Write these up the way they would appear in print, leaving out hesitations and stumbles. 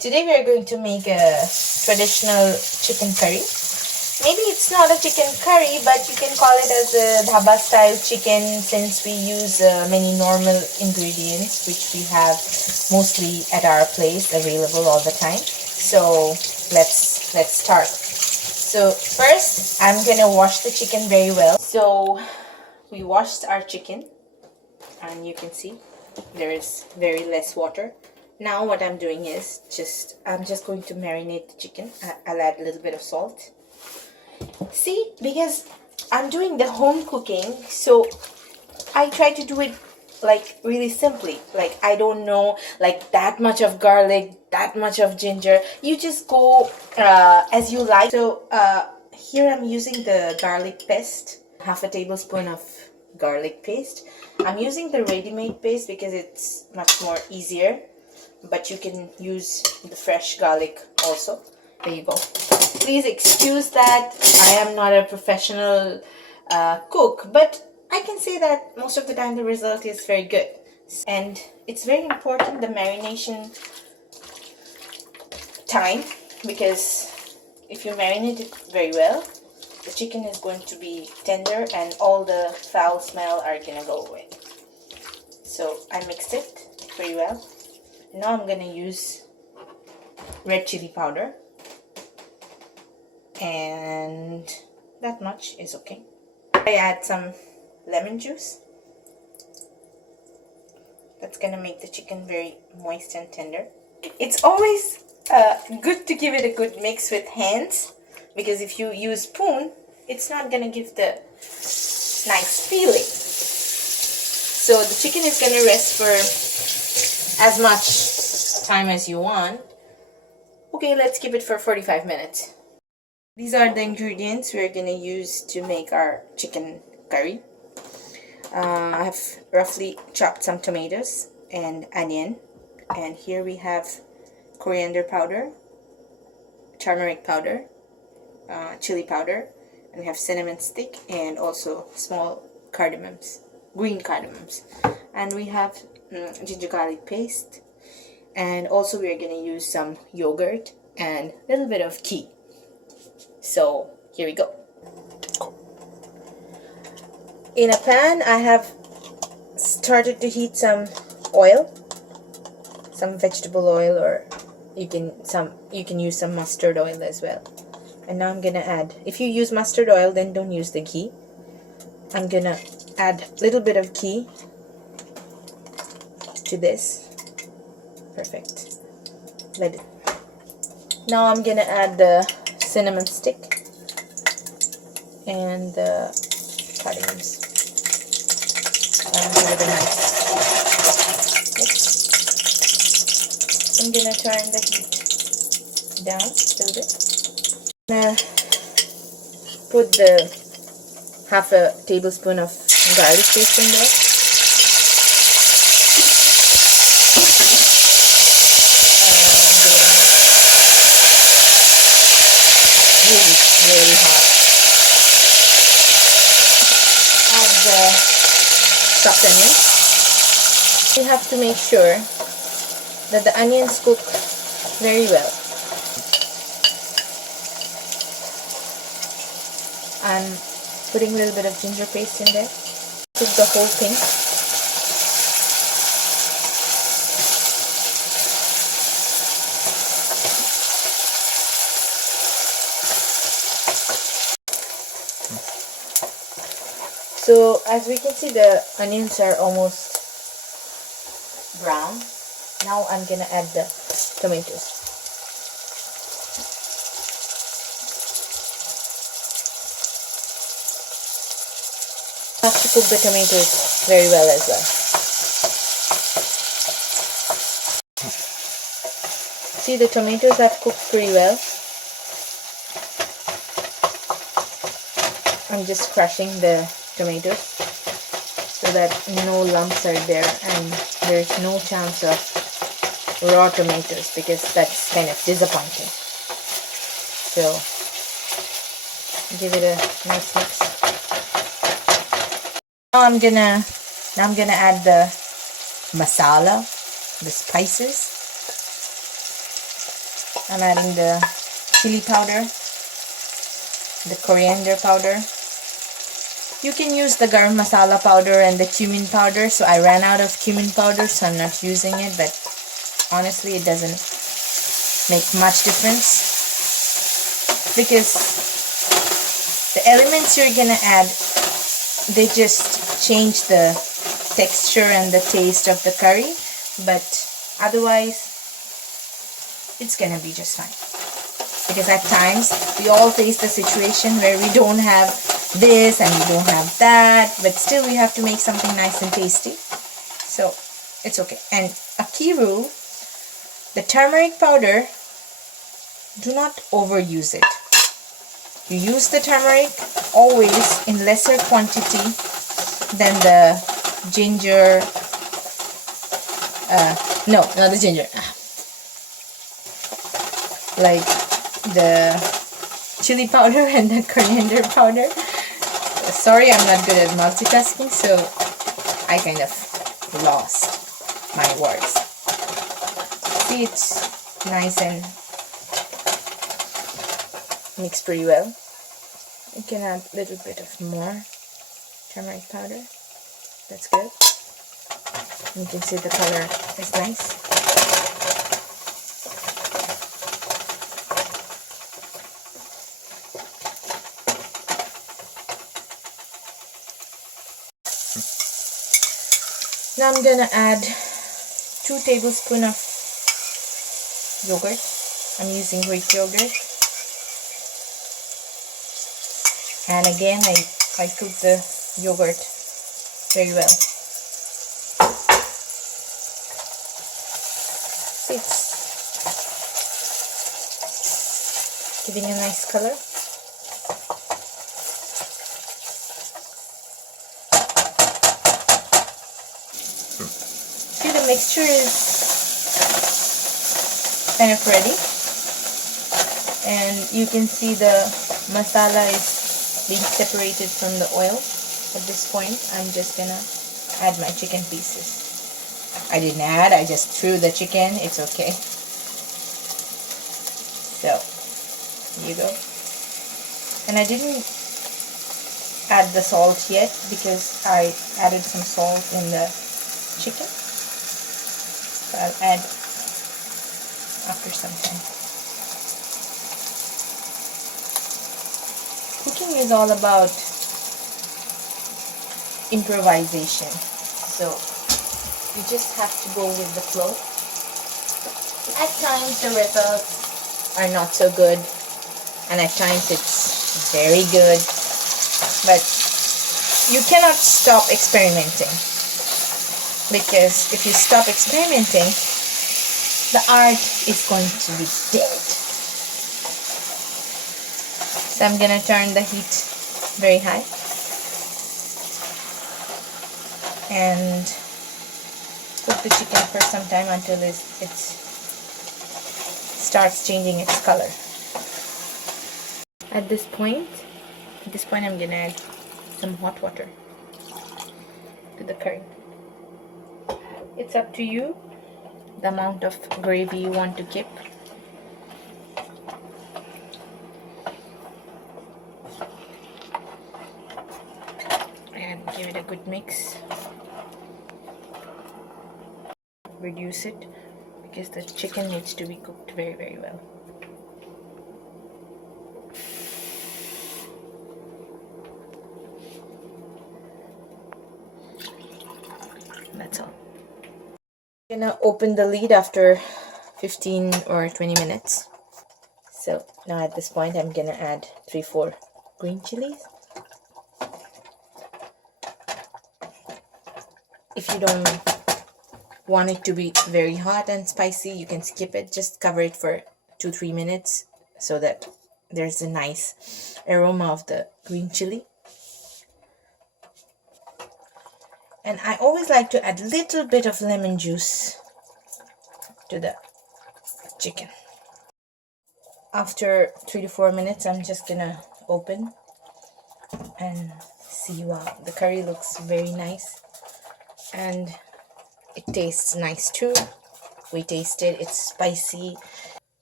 Today we are going to make a traditional chicken curry. Maybe it's not a chicken curry, but you can call it as a dhaba style chicken since we use many normal ingredients which we have mostly at our place available all the time. So let's start. So first I'm gonna wash the chicken very well. So we washed our chicken and you can see there is very less water. Now what I'm doing is I'm just going to marinate the chicken. I'll add a little bit of salt. See, because I'm doing the home cooking, so I try to do it like really simply. Like I don't know like that much of garlic, that much of ginger. You just go as you like. So here I'm using the garlic paste, half a tablespoon of garlic paste. I'm using the ready-made paste because it's much more easier, but you can use the fresh garlic also. There you go. Please excuse that I am not a professional cook, but I can say that most of the time the result is very good. And it's very important, the marination time, because if you marinate it very well, the chicken is going to be tender and all the foul smell are gonna go away. So I mixed it very well. Now I'm gonna use red chili powder, and that much is okay. I add some lemon juice. That's gonna make the chicken very moist and tender. It's always good to give it a good mix with hands, because if you use spoon, it's not gonna give the nice feeling. So the chicken is gonna rest for as much time as you want. Okay, let's keep it for 45 minutes. These are the ingredients we're gonna use to make our chicken curry. I have roughly chopped some tomatoes and onion, and here we have coriander powder, turmeric powder, chili powder, and we have cinnamon stick and also small cardamoms, green cardamoms, and we have ginger garlic paste, and also we are going to use some yogurt and a little bit of ghee. So here we go. In a pan I have started to heat some oil, some vegetable oil, or you can use some mustard oil as well. And now I'm gonna add, if you use mustard oil then don't use the ghee. I'm gonna add a little bit of ghee to this. Perfect. Let it. Now I'm gonna add the cinnamon stick and the cardamoms. Give it a nice mix. I'm gonna turn the heat down a little bit. Put the half a tablespoon of garlic paste in there. Really hot. Add the chopped onion. You have to make sure that the onions cook very well. I'm putting a little bit of ginger paste in there. Cook the whole thing. So as we can see, the onions are almost brown. Now I'm gonna add the tomatoes. I have to cook the tomatoes very well as well. See, the tomatoes have cooked pretty well. I'm just crushing the tomatoes so that no lumps are there and there's no chance of raw tomatoes, because that's kind of disappointing. So give it a nice mix. Now I'm gonna add the masala, the spices. I'm adding the chili powder, the coriander powder. You can use the garam masala powder and the cumin powder. So I ran out of cumin powder, so I'm not using it. But honestly, it doesn't make much difference because the elements you're gonna add, they just change the texture and the taste of the curry. But otherwise, it's gonna be just fine. Because at times we all face the situation where we don't have this and we don't have that, but still we have to make something nice and tasty. So it's okay. And a key rule, the turmeric powder, do not overuse it. You use the turmeric always in lesser quantity than the ginger. No, not the ginger. Like the chili powder and the coriander powder. Sorry, I'm not good at multitasking, so I kind of lost my words. See, it's nice and mixed pretty well. You can add a little bit of more turmeric powder. That's good. You can see the color is nice. Now I'm gonna add 2 tablespoons of yogurt. I'm using Greek yogurt. And again, I cook the yogurt very well. See, it's giving a nice color. See, the mixture is kind of ready, and you can see the masala is being separated from the oil. At this point, I'm just gonna add my chicken pieces. I didn't add, I just threw the chicken. It's okay. So, here you go. And I didn't add the salt yet because I added some salt in the chicken. So I'll add after some time. Cooking is all about improvisation. So you just have to go with the flow. At times the results are not so good, and at times it's very good, but you cannot stop experimenting, because if you stop experimenting, the art is going to be dead. So I'm gonna turn the heat very high and cook the chicken for some time until it starts changing its color. At this point I'm gonna add some hot water to the curry. It's up to you the amount of gravy you want to keep. And give it a good mix. Reduce it because the chicken needs to be cooked very, very well. That's all. I'm gonna open the lid after 15 or 20 minutes. So now at this point I'm gonna add 3-4 green chilies. If you don't want it to be very hot and spicy, you can skip it. Just cover it for 2-3 minutes so that there's a nice aroma of the green chili. And I always like to add a little bit of lemon juice to the chicken. After 3 to 4 minutes, I'm just gonna open and see. Wow, the curry looks very nice and it tastes nice too. We tasted, it's spicy.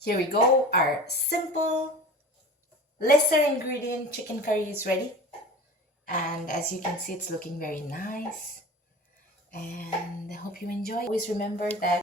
Here we go. Our simple, lesser ingredient chicken curry is ready. And as you can see, it's looking very nice. And I hope you enjoy. Always remember that